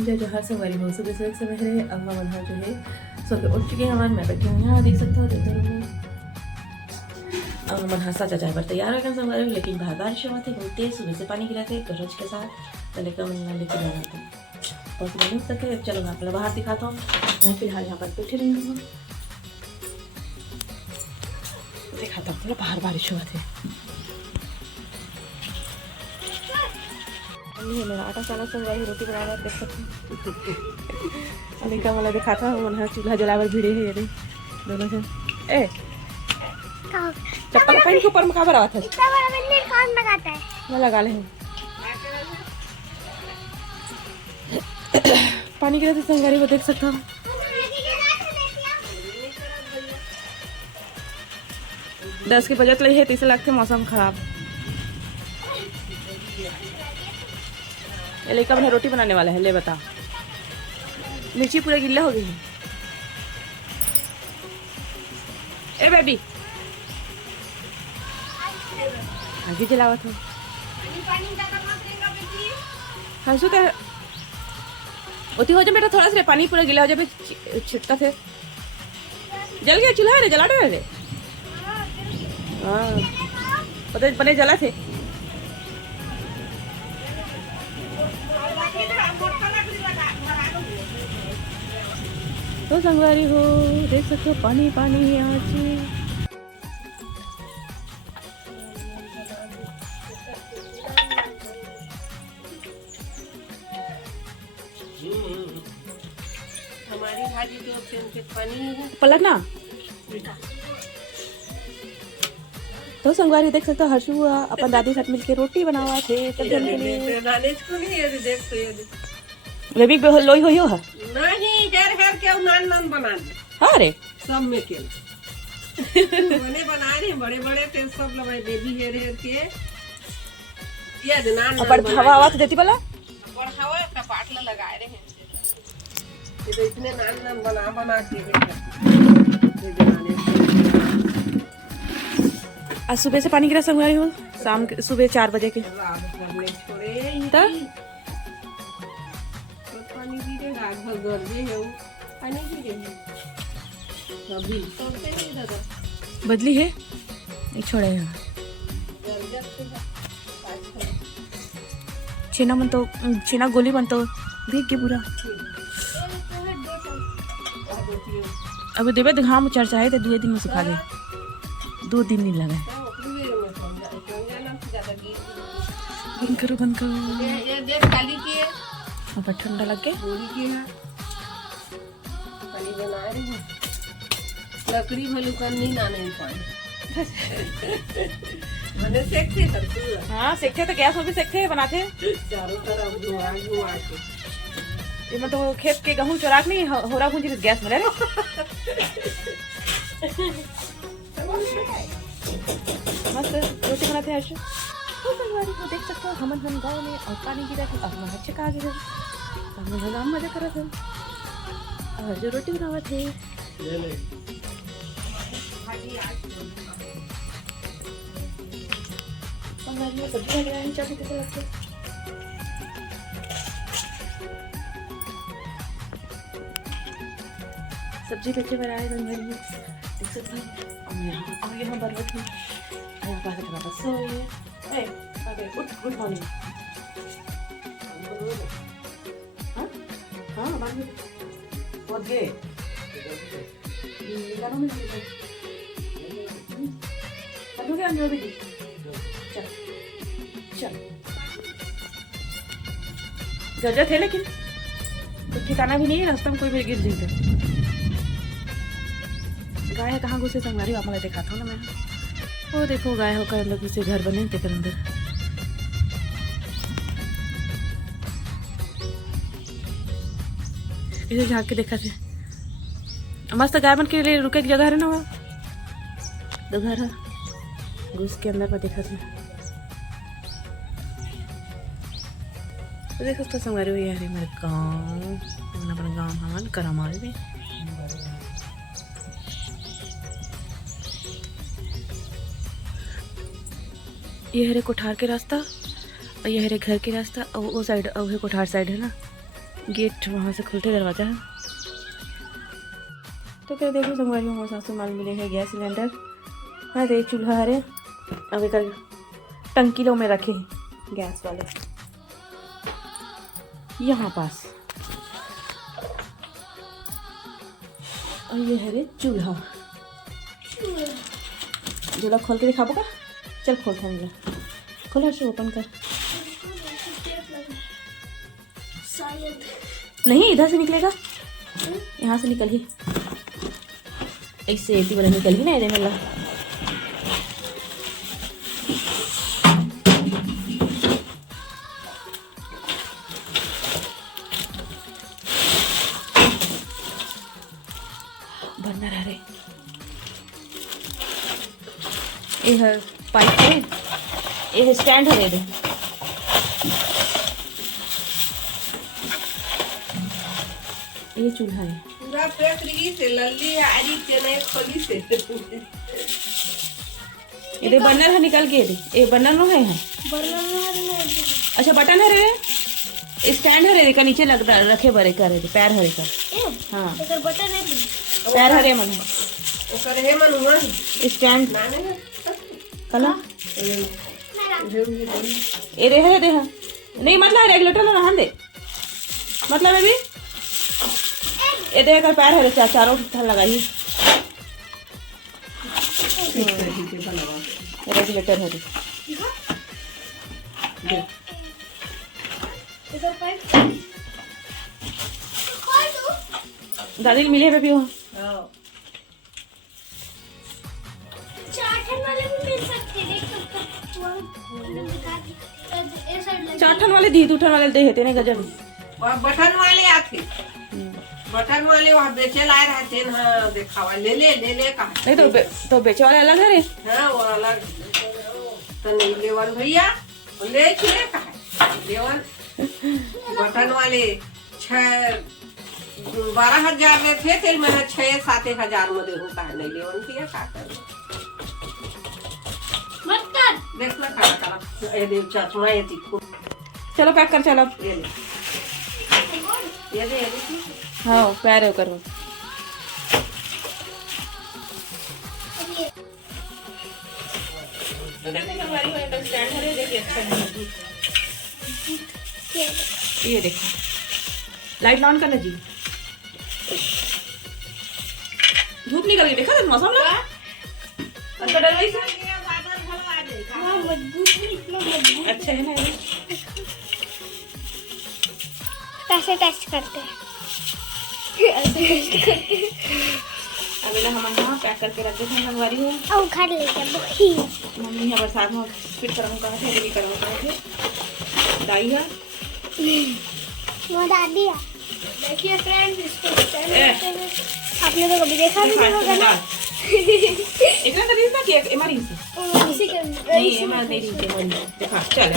जो हर संगवारी हो सुबह से एक समय है। अब हम वहाँ जो है सो के उठ चुके हैं। हमारे मैं बैठी हूँ यहाँ, देख सकते हो इधर में। अब मन हंसा चाचा पर तैयार हो गए संगवारी, लेकिन बाहर बारिश हुआ थे बहुत तेज, सुबह से पानी गिरा थे गरज के साथ, तो लेकर मन लेके जाना था और नहीं हो सके। चलो मैं अपना बाहर दिखाता हूँ। मैं फिलहाल यहाँ पर बैठी रही हूँ, दिखाता हूँ बाहर बारिश हुआ थे। मेरा आटा साना संगवारी रोटी बनाना देख सकते हैं। अलिका वाला दिखाता हूँ, मन चूल्हा जलावर भिड़े है ये दोनों जन। ए चप्पल पहन के ऊपर में काबर आवत है, मैं लगा ले पानी गिरा था संगवारी वो देख सकता हूँ। दस के बजट लगी है, तीसरे लगते मौसम खराब। ये कब रोटी बनाने वाला है, ले बता। मिर्ची पूरा गिल्ला हो गई है। ए बेबी आगे जलावत हो हंसू तो उती हो जाए बेटा, थोड़ा सा पानी पूरा गिला हो जाए, छिटका से जल गया चूल्हा है रे, जला रहे रे। हाँ पता बने जला थे। तो संगवारी हो देख सकते हो पानी पानी है आज। हमारी भाजी जो पानी पलटना तो संगवारी देख सकते हो हर्षु अपन दादी साथ मिलके रोटी बनावा थे तब जन के लिए। बेबी लोई होयो है नहीं हेर हेर के नान नान बना दे। हाँ रे सब में के बने बना रहे बड़े बड़े थे सब लगाए बेबी हेर हेर के ये नान अपन हवा हवा तो देती बोला बढ़ावा कपाट ला लगाए रहे हैं। ये तो इतने नान नान बना बना के ये बनाने। आज सुबह से पानी गिरा संगवारी हो, शाम सुबह 4 बजे के रात भर में छोड़े तब पानी गिरे रात भर गर्मी है पानी गिरे अभी तोड़ते नहीं दादा बदली है नहीं छोड़े यहाँ छीना मन तो छीना गोली बन तो भीग के पूरा। अब देवे तो घाम चर्चा है तो 2 दिन में सुखा दे, 2 दिन नहीं लगा। बंद करो बंद करो। ये देख खाली किए अब ठंडा लग के पूरी की है पानी बना रही हूँ। लकड़ी भलू कर नहीं लाने पानी मैंने सेकते सब। हाँ सेकते तो गैस में भी सेकते बनाते चारों तरफ धुआं धुआं के ये मतलब खेत के गेहूं चोराक नहीं हो रहा हूँ गैस में मस्त रोटी बनाते हैं। तो संगवारी को देख सकते हो हम गाँव में और पानी गिरा थे अब मैं चका गए हम मजा कर रहे थे और जो रोटी बनावा थे संगवारी में सब्जी लग रहा है चाकू कैसे लगते सब्जी कच्चे बनाए संगवारी में देख सकते हो। और यहाँ बर्बाद में यहाँ पास करना बस सो ये गुड मॉर्निंग। हाँ बांध बहुत गए निकालो में हो गया अंदर भी चल चल गजा थे लेकिन तो ठिकाना भी नहीं है, रास्ता में कोई भी गिर जाएगा। गाय कहाँ घुसे संगवारी आप मैं दिखाता हूँ ना मैं। वो देखो गाय होकर अंदर घुसे घर बने थे अंदर। इसे झाँक के देखा थे मस्त गाय बन के लिए रुके की जगह है ना वो दो घर है घुस के अंदर में देखा था। तो देखो तो संगवारी हुई है मेरे गाँव अपना गाँव हमारे करामाल में। ये है कोठार के रास्ता और ये है घर के रास्ता और वो साइड और कोठार साइड है ना, गेट वहाँ से खुलते दरवाजा है। तो क्या देखो संगवारी हमारे सासू माल मिले हैं गैस सिलेंडर। हाँ रे चूल्हा हरे अब एक टंकी लो में रखे गैस वाले यहाँ पास। और ये है रे चूल्हा। चूल्हा खोल के दिखाबो का? चल खोल खोल खोल हर्ष ओपन कर। नहीं इधर से निकलेगा, यहाँ से निकलिए ऐसे ऐसी वाला निकलिए ना इधर वाला। बर्नर है रे ये है पाइप है, ये है स्टैंड है रे। ये चूल्हा है पूरा पेट रही से लल्ली आरी के नहीं खोली से। ये बर्नर है निकल के ये बर्नर नो है अच्छा बटन है रे स्टैंड है रे का नीचे लगता रखे बरे का रे पैर हरे का। हाँ बटन है पैर हरे मन ओकर हे मन हुआ स्टैंड नाने कला ये रे है दे नहीं मतलब रेगुलेटर ला रहन दे मतलब अभी ये देख कर पैर है चारों ठा लगाई रेगुलेटर है दादी मिले बेबी हो चाठन वाले दी दूठन वाले दे हेते ने गजब और बटन वाले आते बटन वाले वहाँ बेचे लाए रहते हैं दिखावा ले कहा नहीं तो बेचे वाले अलग है रे। हाँ वो अलग तो नहीं लेवन भैया ले चुके कहा लेवन बटन वाले 12,000 में थे तेल में 6-7,000 में देखो कहा नहीं लेवन किया का कर देखना करा ये देव चश्मा ये दिखो चलो पैक कर चलो ये दे हाँ पैर है करो ये देखो लाइट ऑन करना जी धूप निकल गई देखा मौसम लगा अच्छा डर गई अच्छा है ना कैसे टेस्ट करते हैं अभी ना हम यहाँ पैक करके रख देते हैं मंगवारी हो और घर लेके बुखी मम्मी यहाँ बरसात में फिट कराऊँ कहाँ थे रेडी कराऊँ कहाँ थे दाई है वो दादी है। देखिए फ्रेंड्स इसको आपने तो कभी देखा नहीं होगा ना। इतना तो रीज़ ना कि इमरजेंसी इसी के नहीं इमरजेंसी देखा चल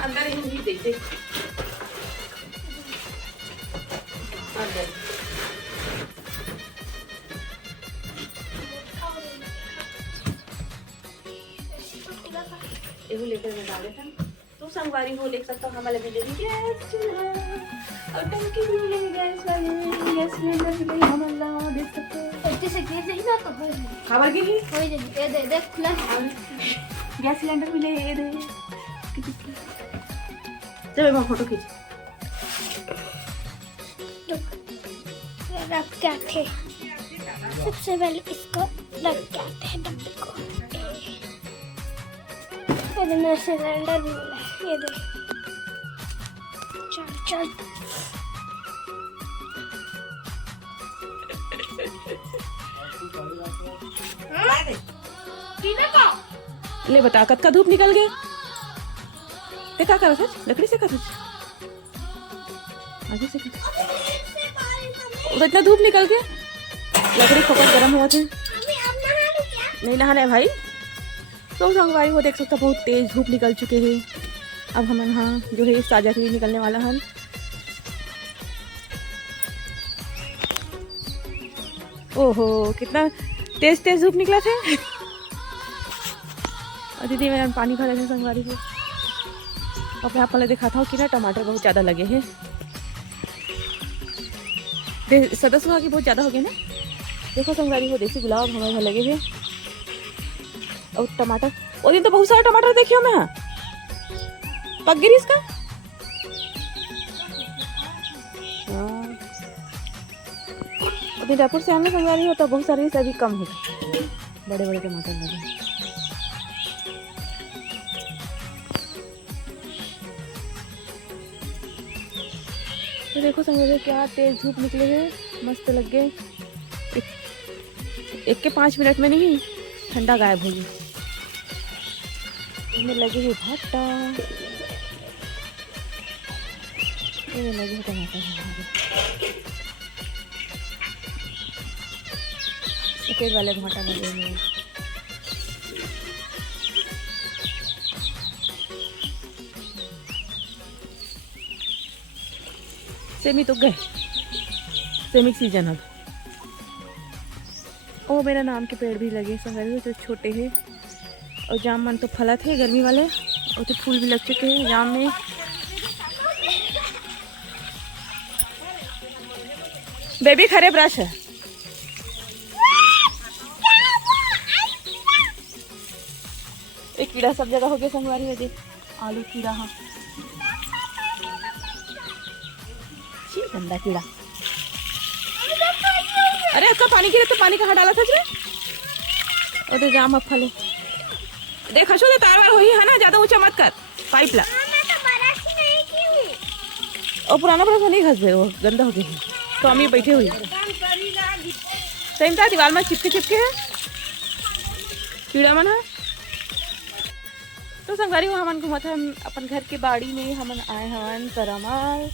अंदर ही देखते अंदर एगो लेकर में डाले था तो संगवारी हो देख सकता हमारे भी ले गैस चूल्हा और टंकी भी मिलेगी गैस वाले गैस सिलेंडर भी मिलेगी हम अल्लाह देख सकते हैं इतने से गिर नहीं ना तो हो खबर की ये दे दे खुला है गैस सिलेंडर मिले ये दे चलो मैं फोटो खींच रख के आते सबसे पहले इसको रख के आते हैं डब्बे को। ये सिलेंडर भी मिला है ये दे चल ले बता कद का धूप निकल गया ते क्या कर लकड़ी से कर आगे से उधर इतना धूप निकल गया लकड़ी खपत गर्म हुआ थे। अभी अब नहा लूं क्या? नहीं नहाना है भाई। तो संगवारी को देख सकते बहुत तेज धूप निकल चुके हैं। अब हम यहाँ जो है साजा के लिए निकलने वाला है। ओहो कितना तेज तेज धूप निकला थे। और दीदी मैंने पानी भरा था संगवारी को। अब मैं आप पहले दिखाता हूँ कि ना टमाटर बहुत ज़्यादा लगे हैं। सदस्य वहाँ की बहुत ज़्यादा हो गए ना। देखो संगवारी को देसी गुलाब हमारे यहाँ लगे हैं। और टमाटर और दिन तो बहुत सारा टमाटर देखिए मैं। हाँ पक गिरी इसका। हाँ अभी रायपुर से आने संगवारी हो तो बहुत सारे से अभी कम है। बड़े बड़े टमाटर लगे। तो देखो संगवारी क्या तेज धूप निकले हैं। मस्त लग गए। एक के 5 मिनट में नहीं ठंडा गायब हो गई। इसमें लगी हुई भट्टा। ये लगे हुए टमाटर सफेद वाले भाटा लगे हुए। सेमी तो गए। सेमी सीजन अब। ओ मेरा नाम के पेड़ भी लगे संगवारी जो छोटे हैं। और जाम मन तो फला थे गर्मी वाले। और तो फूल भी लग चुके हैं जाम में। बेबी खरे ब्रश है। एक कीड़ा सब जगह हो गया संगवारी में। देख आलू कीड़ा। हाँ गंदा कीड़ा। अरे अच्छा पानी गिरे तो पानी कहाँ डाला था जी। और तो जाम अब फले। देख हसो तार वार होई है ना। ज्यादा ऊंचा मत कर पाइप ला। मैं तो ब्रश नहीं की हूँ। और पुराना ब्रश नहीं घस दे वो गंदा हो गया। तो हम ये बैठे हुई सही था दीवार में चिपके चिपके है कीड़ा मन है। तो संगवारी वो हमन घूमत है अपन घर के बाड़ी में। हमन आए हवन तरमाल।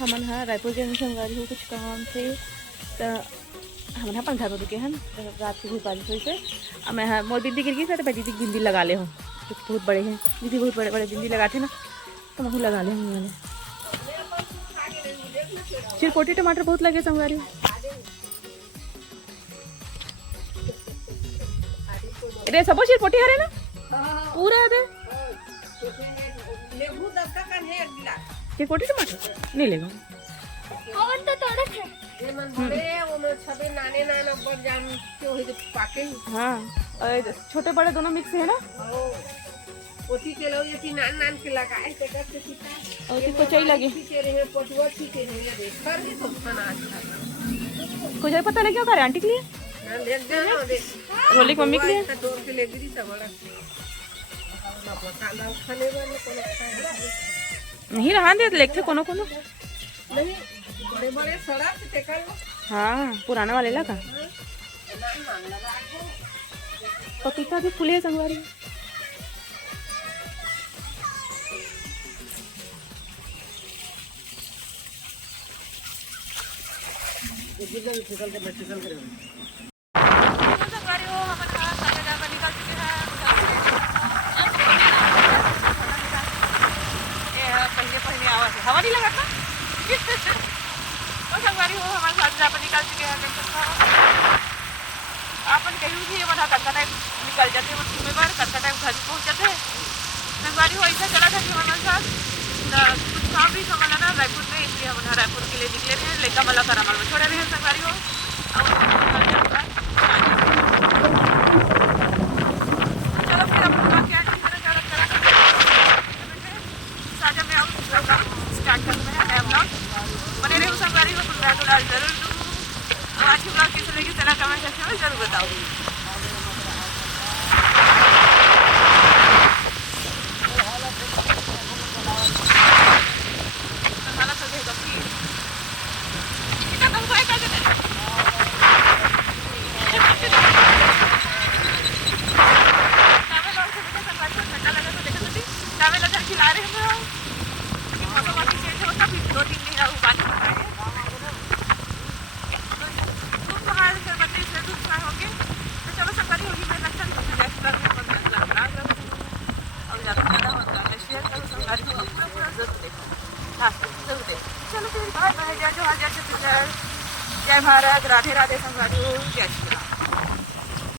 हमन हाँ रायपुर के संगवारी हो कुछ काम से। तो हमन अपन घर में रुके हैं। रात की बहुत बारिश हुई से। अब मैं हाँ मोर बिंदी गिर गई था। तो मैं दीदी बिंदी लगा ले हूँ जो बहुत बड़े हैं। दीदी बहुत बड़े बड़े बिंदी लगाते ना तो मैं लगा ले हूँ वाले। चिरपोटी टमाटर बहुत लगे संगवारी। अरे सब चिरपोटी हरे ना पूरा दे। चिरपोटी टमाटर नहीं लेगा। और तो थोड़ा सा हाँ और छोटे बड़े दोनों मिक्स है ना। और इसको चाहिए लगे कुछ पता नहीं क्यों करे आंटी के लिए। रोली मम्मी के लिए नहीं रहा दे लेते कोनो कोनो। हाँ पुराना वाले लगा। पपीता भी फूले संगवारी। हवा नहीं लगा था। संगवारी हो हमारे साथ जाकर निकाल चुके हैं। अपन कहीं भी बना करता टाइम निकल जाते हैं। सुबह बार करता टाइम घर पहुँच जाते हैं। संगवारी हो ऐसा चला था कि हमारे साथ कुछ काम भी संभाला ना रायपुर में। इसलिए हम रायपुर के लिए निकले रहे हैं। लेका मला कर हमारे छोड़े रहे हैं संगवारी हो। चलो फिर हम क्या साजा में अब स्टार्ट करते हैं नया ब्लॉग। बने रहे संगवारी को जरूर दूँ। आज की ब्लॉग कैसे लगी चला कमेंट सेक्शन में जरूर बताओ। खिला रहे हैं मौसम काफी चेंज होता। 2-3 महीना पानी पड़ रहा है। बाय बाय, जय जोहार, जय छत्तीसगढ़, जय भारत, राधे राधे संगवारी, जय श्री राम।